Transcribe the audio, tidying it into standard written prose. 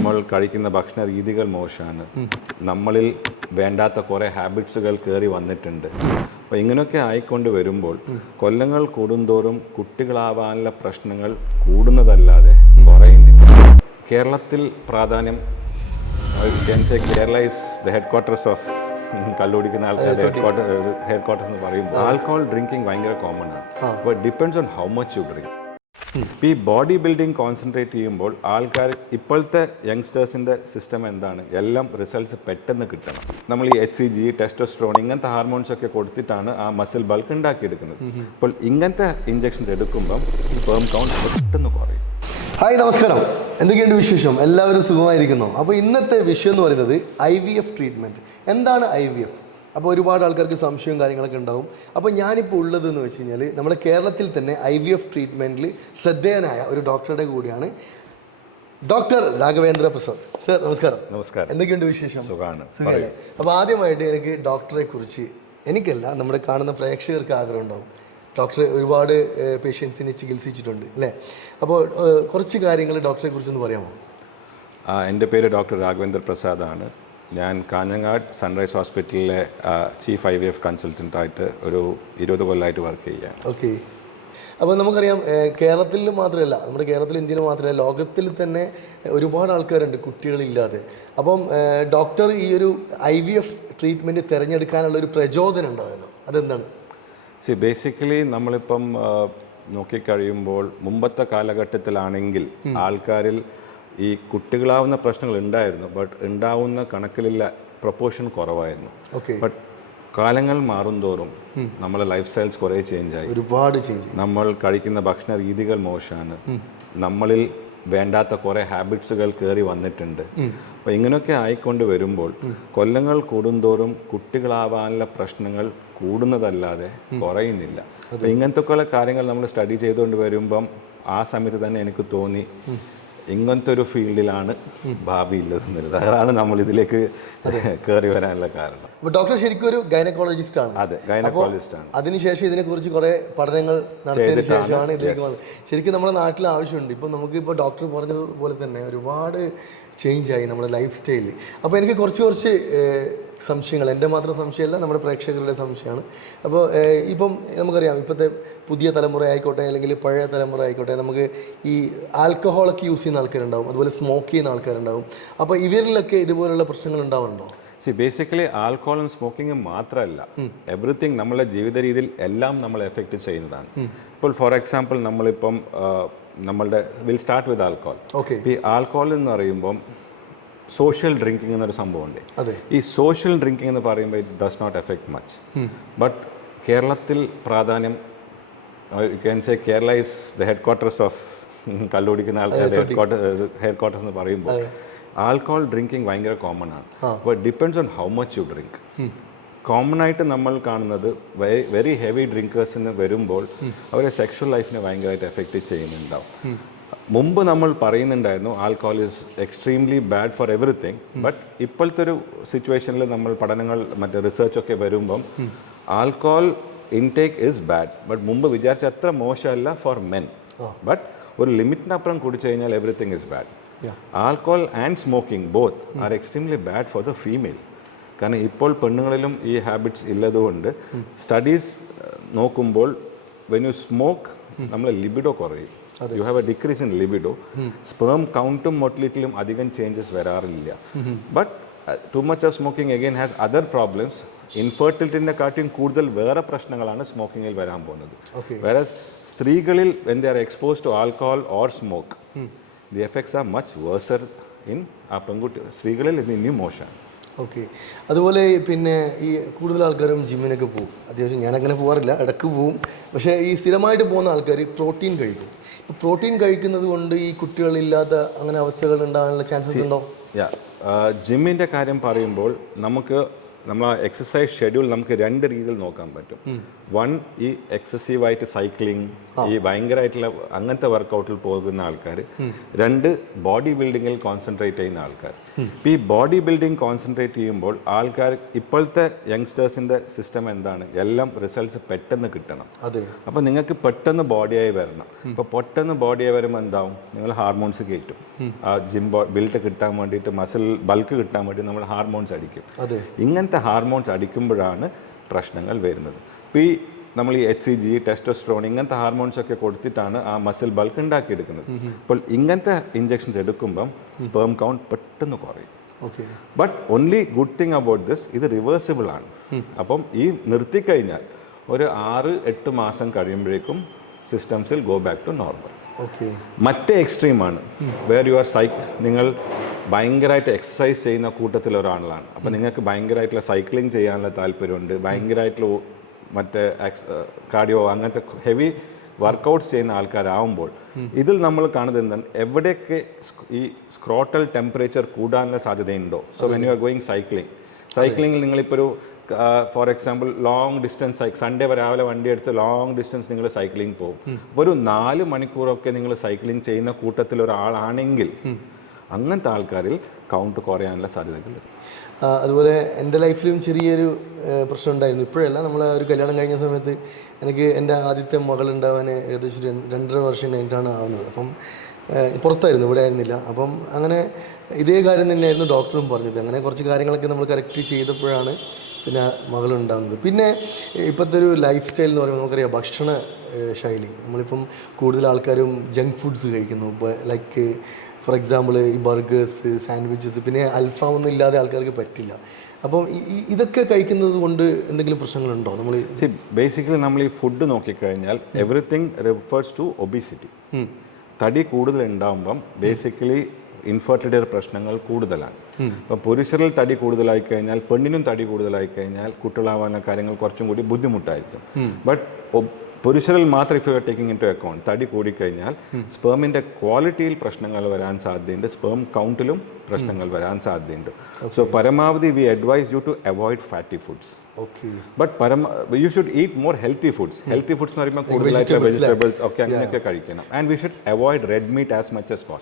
നമ്മൾ കഴിക്കുന്ന ഭക്ഷണ രീതികൾ മോശമാണ്, നമ്മളിൽ വേണ്ടാത്ത കുറേ ഹാബിറ്റ്സുകൾ കയറി വന്നിട്ടുണ്ട്. അപ്പോൾ ഇങ്ങനെയൊക്കെ ആയിക്കൊണ്ട് വരുമ്പോൾ കൊല്ലങ്ങൾ കൂടുന്തോറും കുട്ടികളാവാനുള്ള പ്രശ്നങ്ങൾ കൂടുന്നതല്ലാതെ കുറയുന്നില്ല. കേരളത്തിൽ പ്രാധാന്യം, Kerala is the headquarters of കള്ളുപിടിക്കുന്ന ആൾക്കാരുടെ ഹെഡ് ക്വാർട്ടേഴ്സ് എന്ന് പറയുമ്പോൾ ആൽക്കഹോൾ ഡ്രിങ്കിങ് ഭയങ്കര കോമൺ ആണ്. അപ്പോൾ depends on how much you drink. ഇപ്പോൾ ഈ ബോഡി ബിൽഡിംഗ് കോൺസെൻട്രേറ്റ് ചെയ്യുമ്പോൾ ആൾക്കാർ ഇപ്പോഴത്തെ യങ്സ്റ്റേഴ്സിൻ്റെ സിസ്റ്റം എന്താണ്, എല്ലാം റിസൾട്ട്സ് പെട്ടെന്ന് കിട്ടണം. നമ്മൾ ഈ HCG, ടെസ്റ്റോസ്റ്ററോൺ ഇങ്ങനത്തെ ഹാർമോൺസ് ഒക്കെ കൊടുത്തിട്ടാണ് ആ മസിൽ ബൾക്ക് ഉണ്ടാക്കിയെടുക്കുന്നത്. അപ്പോൾ ഇങ്ങനത്തെ ഇഞ്ചെക്ഷൻസ് എടുക്കുമ്പം സ്പേം കൗണ്ട് പെട്ടെന്ന് കുറയും. ഹായ്, നമസ്കാരം. എന്തൊക്കെയുണ്ട് വിശേഷം? എല്ലാവരും സുഖമായിരിക്കുന്നു. അപ്പോൾ ഇന്നത്തെ വിഷയം എന്ന് പറയുന്നത് IVF ട്രീറ്റ്മെൻറ്റ്. എന്താണ് IVF? അപ്പോൾ ഒരുപാട് ആൾക്കാർക്ക് സംശയവും കാര്യങ്ങളൊക്കെ ഉണ്ടാവും. അപ്പോൾ ഞാനിപ്പോൾ ഉള്ളതെന്ന് വെച്ച് കഴിഞ്ഞാൽ നമ്മുടെ കേരളത്തിൽ തന്നെ IVF ട്രീറ്റ്മെൻറ്റിൽ ശ്രദ്ധേയനായ ഒരു ഡോക്ടറുടെ കൂടിയാണ്, ഡോക്ടർ രാഘവേന്ദ്ര പ്രസാദ്. സർ, നമസ്കാരം. നമസ്കാരം. എന്തൊക്കെയുണ്ട് വിശേഷം? സുഖമാണ്. സുഖമല്ലേ? അപ്പോൾ ആദ്യമായിട്ട് എനിക്ക് ഡോക്ടറെ കുറിച്ച്, എനിക്കല്ല നമ്മുടെ കാണുന്ന പ്രേക്ഷകർക്ക് ആഗ്രഹം ഉണ്ടാവും. ഡോക്ടർ ഒരുപാട് പേഷ്യൻസിനെ ചികിത്സിച്ചിട്ടുണ്ട് അല്ലേ? അപ്പോൾ കുറച്ച് കാര്യങ്ങൾ ഡോക്ടറെ കുറിച്ചൊന്ന് പറയാമോ? എൻ്റെ പേര് ഡോക്ടർ രാഘവേന്ദ്ര പ്രസാദാണ്. ഞാൻ കാഞ്ഞങ്ങാട് സൺറൈസ് ഹോസ്പിറ്റലിലെ ചീഫ് IVF കൺസൾട്ടൻ്റായിട്ട് ഒരു 20 കൊല്ലമായിട്ട് വർക്ക് ചെയ്യുകയാണ്. ഓക്കെ. അപ്പോൾ നമുക്കറിയാം, കേരളത്തിൽ മാത്രമല്ല, നമ്മുടെ കേരളത്തിൽ, ഇന്ത്യയിൽ മാത്രമല്ല, ലോകത്തിൽ തന്നെ ഒരുപാട് ആൾക്കാരുണ്ട് കുട്ടികളില്ലാതെ. അപ്പം ഡോക്ടർ ഈ ഒരു IVF ട്രീറ്റ്മെൻറ്റ് തിരഞ്ഞെടുക്കാനുള്ളൊരു പ്രചോദനം ഉണ്ടാവുമല്ലോ, അതെന്താണ്? ബേസിക്കലി നമ്മളിപ്പം നോക്കിക്കഴിയുമ്പോൾ മുമ്പത്തെ കാലഘട്ടത്തിലാണെങ്കിൽ ആൾക്കാരിൽ ഈ കുട്ടികളാവുന്ന പ്രശ്നങ്ങൾ ഉണ്ടായിരുന്നു, ബട്ട് ഉണ്ടാവുന്ന കണക്കിലുള്ള പ്രൊപ്പോർഷൻ കുറവായിരുന്നു. ബട്ട് കാലങ്ങൾ മാറുന്തോറും നമ്മളെ ലൈഫ് സ്റ്റൈൽസ് കുറേ ചേഞ്ചായി, ഒരുപാട് ചേഞ്ച്. നമ്മൾ കഴിക്കുന്ന ഭക്ഷണ രീതികൾ മോശമാണ്, നമ്മളിൽ വേണ്ടാത്ത കുറേ ഹാബിറ്റ്സുകൾ കയറി വന്നിട്ടുണ്ട്. അപ്പോൾ ഇങ്ങനെയൊക്കെ ആയിക്കൊണ്ട് വരുമ്പോൾ കൊല്ലങ്ങൾ കൂടുന്തോറും കുട്ടികളാവാനുള്ള പ്രശ്നങ്ങൾ കൂടുന്നതല്ലാതെ കുറയുന്നില്ല. അപ്പോൾ ഇങ്ങനത്തെ ഒക്കെ കാര്യങ്ങൾ നമ്മൾ സ്റ്റഡി ചെയ്തുകൊണ്ട് വരുമ്പം ആ സമയത്ത് തന്നെ എനിക്ക് തോന്നി ഇങ്ങനത്തെ ഒരു ഫീൽഡിലാണ് ഭാവി ഇല്ലെന്നുള്ളത്. അതാണ് നമ്മൾ ഇതിലേക്ക് കയറി വരാനുള്ള കാരണം. അപ്പോൾ ഡോക്ടർ ശരിക്കും ഒരു ഗൈനക്കോളജിസ്റ്റ് ആണ്. അതെ, ഗൈനക്കോളജിസ്റ്റ് ആണ്. അതിനുശേഷം ഇതിനെക്കുറിച്ച് കുറേ പഠനങ്ങൾ നടത്തിയതിനു ശേഷമാണ് ഇതിലേക്ക് വന്നത്. ശരിക്കും നമ്മുടെ നാട്ടിൽ ആവശ്യമുണ്ട്. ഇപ്പോൾ നമുക്കിപ്പോൾ ഡോക്ടർ പറഞ്ഞതുപോലെ തന്നെ ഒരുപാട് ചേഞ്ചായി നമ്മുടെ ലൈഫ് സ്റ്റൈല്. അപ്പോൾ എനിക്ക് കുറച്ച് സംശയങ്ങൾ, എൻ്റെ മാത്രം സംശയമല്ല, നമ്മുടെ പ്രേക്ഷകരുടെ സംശയമാണ്. അപ്പോൾ ഇപ്പം നമുക്കറിയാം, ഇപ്പോഴത്തെ പുതിയ തലമുറ ആയിക്കോട്ടെ അല്ലെങ്കിൽ പഴയ തലമുറ ആയിക്കോട്ടെ, നമുക്ക് ഈ ആൽക്കഹോളൊക്കെ യൂസ് ചെയ്യുന്ന ആൾക്കാരുണ്ടാവും, അതുപോലെ സ്മോക്ക് ചെയ്യുന്ന ആൾക്കാരുണ്ടാവും. അപ്പോൾ ഇവരിലൊക്കെ ഇതുപോലുള്ള പ്രശ്നങ്ങൾ ഉണ്ടാവാറുണ്ടോ? ബേസിക്കലി ആൽക്കഹോളും സ്മോക്കിങ്ങും മാത്രമല്ല, എവറിത്തിങ് നമ്മളുടെ ജീവിത രീതിയിൽ എല്ലാം നമ്മളെ എഫക്റ്റ് ചെയ്യുന്നതാണ്. ഇപ്പോൾ ഫോർ എക്സാമ്പിൾ നമ്മളിപ്പം നമ്മളുടെ വിൽ സ്റ്റാർട്ട് വിത്ത് ആൽക്കഹോൾ. ഈ ആൽക്കഹോൾ എന്ന് പറയുമ്പം സോഷ്യൽ ഡ്രിങ്കിങ് എന്നൊരു സംഭവമുണ്ട്. ഈ സോഷ്യൽ ഡ്രിങ്കിങ് എന്ന് പറയുമ്പോൾ it does not effect much. But കേരളത്തിൽ പ്രാധാന്യം, Kerala is the headquarters of കള്ളുപിടിക്കുന്ന ആൾക്കാരുടെ ഹെഡ് ക്വാർട്ടേഴ്സ് എന്ന് പറയുമ്പോൾ ആൽക്കഹോൾ ഡ്രിങ്കിങ് ഭയങ്കര കോമൺ ആണ്. അപ്പോൾ depends on how much you drink. Common ആയിട്ട് നമ്മൾ കാണുന്നത് വെരി ഹെവി ഡ്രിങ്കേഴ്സിന് വരുമ്പോൾ അവരെ സെക്ഷൽ ലൈഫിനെ ഭയങ്കരമായിട്ട് എഫക്റ്റ് ചെയ്യുന്നുണ്ടാവും. മുമ്പ് നമ്മൾ പറയുന്നുണ്ടായിരുന്നു alcohol is extremely bad four everything. But ഇപ്പോഴത്തെ ഒരു സിറ്റുവേഷനിൽ നമ്മൾ പഠനങ്ങൾ മറ്റേ റിസർച്ചൊക്കെ വരുമ്പം alcohol intake is bad, but മുമ്പ് വിചാരിച്ച അത്ര മോശമല്ല ഫോർ മെൻ. ബട്ട് ഒരു ലിമിറ്റിനപ്പുറം കുടിച്ചു കഴിഞ്ഞാൽ everything is bad. Alcohol and smoking both are extremely bad for the female. കാരണം ഇപ്പോൾ പെണ്ണുങ്ങളിലും ഈ ഹാബിറ്റ്സ് ഇല്ലതുകൊണ്ട് സ്റ്റഡീസ് നോക്കുമ്പോൾ വെൻ യു സ്മോക്ക് നമ്മളെ ലിബിഡോ കുറയും. You have a decrease in libido. Sperm കൗണ്ടും മോട്ടിലിറ്റിയിലും അധികം ചേഞ്ചസ് വരാറില്ല. But too much of smoking again has other problems. ഇൻഫെർട്ടിലിറ്റിനെ കാട്ടിയും കൂടുതൽ വേറെ പ്രശ്നങ്ങളാണ് സ്മോക്കിങ്ങിൽ വരാൻ പോകുന്നത്. വേറെ സ്ത്രീകളിൽ when they are exposed to alcohol or smoke, the effects are much വേഴ്സർ in ആ പെൺകുട്ടി. സ്ത്രീകളിൽ ഇത് ഇനിയും മോശമാണ്. ഓക്കെ. അതുപോലെ പിന്നെ ഈ കൂടുതൽ ആൾക്കാരും ജിമ്മിനൊക്കെ പോകും. അത്യാവശ്യം ഞാനങ്ങനെ പോകാറില്ല, ഇടയ്ക്ക് പോവും. പക്ഷേ ഈ സ്ഥിരമായിട്ട് പോകുന്ന ആൾക്കാർ പ്രോട്ടീൻ കഴിക്കും. ഇപ്പോൾ പ്രോട്ടീൻ കഴിക്കുന്നത് കൊണ്ട് ഈ കുട്ടികളില്ലാത്ത അങ്ങനെ അവസ്ഥകൾ ഉണ്ടാകാനുള്ള ചാൻസസ് ഉണ്ടോ? ജിമ്മിൻ്റെ കാര്യം പറയുമ്പോൾ നമ്മൾ എക്സസൈസ് ഷെഡ്യൂൾ നമുക്ക് 2 രീതിയിൽ നോക്കാൻ പറ്റും. വൺ, ഈ എക്സസീവായിട്ട് സൈക്ലിംഗ്, ഈ ഭയങ്കരമായിട്ടുള്ള അങ്ങനത്തെ വർക്കൗട്ടിൽ പോകുന്ന ആൾക്കാർ. 2, ബോഡി ബിൽഡിങ്ങിൽ കോൺസെൻട്രേറ്റ് ചെയ്യുന്ന ആൾക്കാർ. ഇപ്പോൾ ഈ ബോഡി ബിൽഡിംഗ് കോൺസെൻട്രേറ്റ് ചെയ്യുമ്പോൾ ആൾക്കാർ ഇപ്പോഴത്തെ യങ്സ്റ്റേഴ്സിൻ്റെ സിസ്റ്റം എന്താണ്, എല്ലാം റിസൾട്ട്സ് പെട്ടെന്ന് കിട്ടണം. അതെ. അപ്പോൾ നിങ്ങൾക്ക് പെട്ടെന്ന് ബോഡിയായി വരണം. അപ്പോൾ പെട്ടെന്ന് ബോഡിയായി വരുമ്പോൾ എന്താവും, നിങ്ങൾ ഹാർമോൺസ് കയറ്റും. ആ ബിൽഡ് കിട്ടാൻ വേണ്ടിയിട്ട്, മസിൽ ബൾക്ക് കിട്ടാൻ വേണ്ടി നമ്മൾ ഹാർമോൺസ് അടിക്കും. അതെ. ഇങ്ങനത്തെ ഹാർമോൺസ് അടിക്കുമ്പോഴാണ് പ്രശ്നങ്ങൾ വരുന്നത്. ഇപ്പോൾ ഈ നമ്മൾ ഈ HCG, ടെസ്റ്റോസ്ട്രോൺ ഇങ്ങനത്തെ ഹാർമോൺസ് ഒക്കെ കൊടുത്തിട്ടാണ് ആ മസിൽ ബൾക്ക് ഉണ്ടാക്കിയെടുക്കുന്നത്. അപ്പോൾ ഇങ്ങനത്തെ ഇഞ്ചെക്ഷൻസ് എടുക്കുമ്പം സ്പേം കൗണ്ട് പെട്ടെന്ന് കുറയും. Okay. But only good thing about this, ഇത് റിവേഴ്സിബിൾ ആണ്. അപ്പം ഈ നിർത്തിക്കഴിഞ്ഞാൽ ഒരു 6-8 മാസം കഴിയുമ്പോഴേക്കും സിസ്റ്റംസിൽ go back to normal. Okay. മറ്റേ എക്സ്ട്രീമാണ് വേർ യു ആർ നിങ്ങൾ ഭയങ്കരമായിട്ട് എക്സസൈസ് ചെയ്യുന്ന കൂട്ടത്തിൽ ഒരാളാണ്. അപ്പോൾ നിങ്ങൾക്ക് ഭയങ്കരമായിട്ടുള്ള സൈക്ലിംഗ് ചെയ്യാനുള്ള താല്പര്യമുണ്ട്, ഭയങ്കരമായിട്ടുള്ള മറ്റേ കാർഡിയോ അങ്ങനത്തെ ഹെവി വർക്കൗട്ട്സ് ചെയ്യുന്ന ആൾക്കാരാവുമ്പോൾ ഇതിൽ നമ്മൾ കാണുന്നത് എന്താണ്, എവിടെയൊക്കെ ഈ സ്ക്രോട്ടൽ ടെമ്പറേച്ചർ കൂടാനുള്ള സാധ്യതയുണ്ടോ. So when you are going സൈക്ലിങ്ങിൽ നിങ്ങളിപ്പോൾ ഒരു for example long distance Sunday രാവിലെ വണ്ടി എടുത്ത് ലോങ് ഡിസ്റ്റൻസ് നിങ്ങൾ സൈക്ലിംഗ് പോകും. അപ്പോൾ ഒരു 4 മണിക്കൂറൊക്കെ നിങ്ങൾ സൈക്ലിംഗ് ചെയ്യുന്ന കൂട്ടത്തിൽ ഒരാളാണെങ്കിൽ അങ്ങനത്തെ ആൾക്കാരിൽ കൗണ്ട് കുറയാനുള്ള സാധ്യതകളുണ്ട്. അതുപോലെ എൻ്റെ ലൈഫിലും ചെറിയൊരു പ്രശ്നം ഉണ്ടായിരുന്നു. ഇപ്പോഴല്ല, നമ്മൾ ഒരു കല്യാണം കഴിഞ്ഞ സമയത്ത് എനിക്ക് എൻ്റെ ആദ്യത്തെ മകളുണ്ടാവാൻ ഏകദേശം 2.5 വർഷം കഴിഞ്ഞിട്ടാണ് ആവുന്നത്. അപ്പം പുറത്തായിരുന്നു, ഇവിടെ ആയിരുന്നില്ല. അപ്പം അങ്ങനെ ഇതേ കാര്യം തന്നെയായിരുന്നു ഡോക്ടറും പറഞ്ഞത്. അങ്ങനെ കുറച്ച് കാര്യങ്ങളൊക്കെ നമ്മൾ കറക്റ്റ് ചെയ്തപ്പോഴാണ് പിന്നെ മകളുണ്ടാകുന്നത്. പിന്നെ ഇപ്പോഴത്തെ ഒരു ലൈഫ് സ്റ്റൈൽ എന്ന് പറയുമ്പോൾ നമുക്കറിയാം, ഭക്ഷണ ശൈലി. നമ്മളിപ്പം കൂടുതൽ ആൾക്കാരും ജങ്ക് ഫുഡ്സ് കഴിക്കുന്നു. ഇപ്പോൾ ലൈക്ക് ഫോർ എക്സാമ്പിൾ ഈ ബർഗേഴ്സ്, സാൻഡ്വിച്ചസ്, പിന്നെ അൽഫാം ഒന്നും ഇല്ലാതെ ആൾക്കാർക്ക് പറ്റില്ല. അപ്പം ഇതൊക്കെ കഴിക്കുന്നത് കൊണ്ട് എന്തെങ്കിലും പ്രശ്നങ്ങളുണ്ടോ? നമ്മൾ ബേസിക്കലി നമ്മൾ ഈ ഫുഡ് നോക്കിക്കഴിഞ്ഞാൽ എവറിത്തിങ് റിഫേഴ്സ് ടു ഒബിസിറ്റി. തടി കൂടുതൽ ഉണ്ടാകുമ്പം ബേസിക്കലി ഇൻഫെർട്ടിലിറ്റി പ്രശ്നങ്ങൾ കൂടുതലാണ്. അപ്പോൾ പുരുഷരിൽ തടി കൂടുതലായി കഴിഞ്ഞാൽ, പെണ്ണിനും തടി കൂടുതലായി കഴിഞ്ഞാൽ കുട്ടികളാവാനുള്ള കാര്യങ്ങൾ കുറച്ചും കൂടി ബുദ്ധിമുട്ടായിരിക്കും. ബട്ട് പുരുഷരിൽ മാത്രം if you are taking into account തടി കൂടിക്കഴിഞ്ഞാൽ സ്പേമിൻ്റെ ക്വാളിറ്റിയിൽ പ്രശ്നങ്ങൾ വരാൻ സാധ്യതയുണ്ട്, സ്പേം കൗണ്ടിലും പ്രശ്നങ്ങൾ വരാൻ സാധ്യതയുണ്ട്. സോ പരമാവധി we advise you to avoid fatty foods. But you should eat more healthy foods. Healthy foods എന്ന് പറയുമ്പോൾ കൂടുതലായിട്ട് വെജിറ്റബിൾസ് ഒക്കെ അങ്ങനെയൊക്കെ കഴിക്കണം. And we should avoid red meat as much as possible.